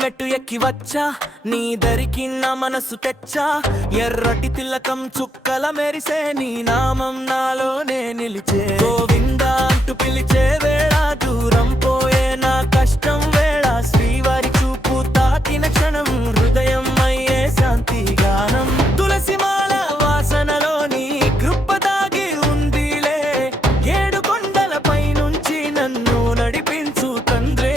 మెట్టు ఎక్కి వచ్చా నీ దరికి నా మనసు తెచ్చా ఎర్రటి తిలకం చుక్కల మెరిసే నీ నామం నాలోనే నిలిచే గోవిందా అంటూ పిలిచే వేళ దూరం పోయే నా కష్టం వేళ శ్రీవారి చూపు తాకిన క్షణం హృదయం అయ్యే శాంతి గానం తులసి మాల వాసనలోని కృప దాగి ఉందిలే ఏడు కొండలపై నుంచి నన్ను నడిపించు తండ్రే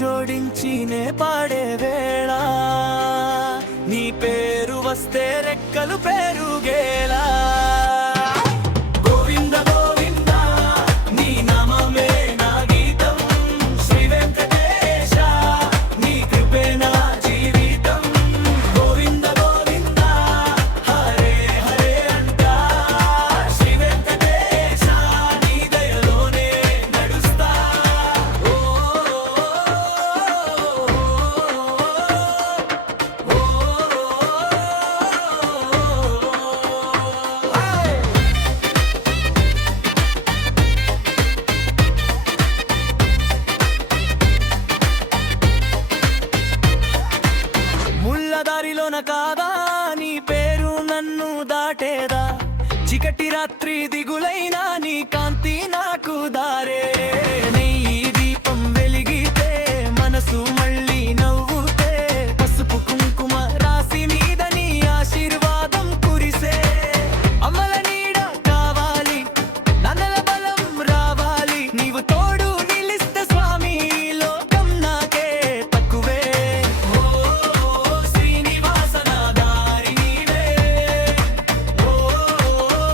జోడించి నే పాడే వేళ నీ పేరు వస్తే రెక్కలు పెరుగేలా గోవింద గోవింద నీ నామమే నా గీతం శ్రీ వెంకటేశ నీ కృపే నా జీవితం గోవింద గోవింద హరే హరే అంట శ్రీ వెంకటేశ నీ దయలోనే నడుస్తా ముల్లదారిలోన కాదా నీ పేరు నన్ను దాటేదా చీకటి రాత్రి దిగులైనా నీ కాంతి నాకు దారే నెయ్యి దీపం వెలిగితే మనసు మళ్ళీ నవ్వుతే పసుపు కుంకుమ రాసి మీద నీ ఆశీర్వాదం కురిసే అమల నీడ కావాలి నన్నల బలం రావాలి నీవు తోడు నిలిస్తే స్వామి లోకం నాకే తక్కువే శ్రీనివాస నా దారి నీవే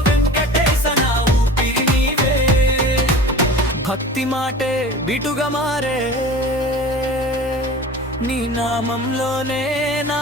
వెంకటేశ నా ఊపిరి నీవే భక్తి మాటే బిటుగా మారే నీ నామంలోనే నా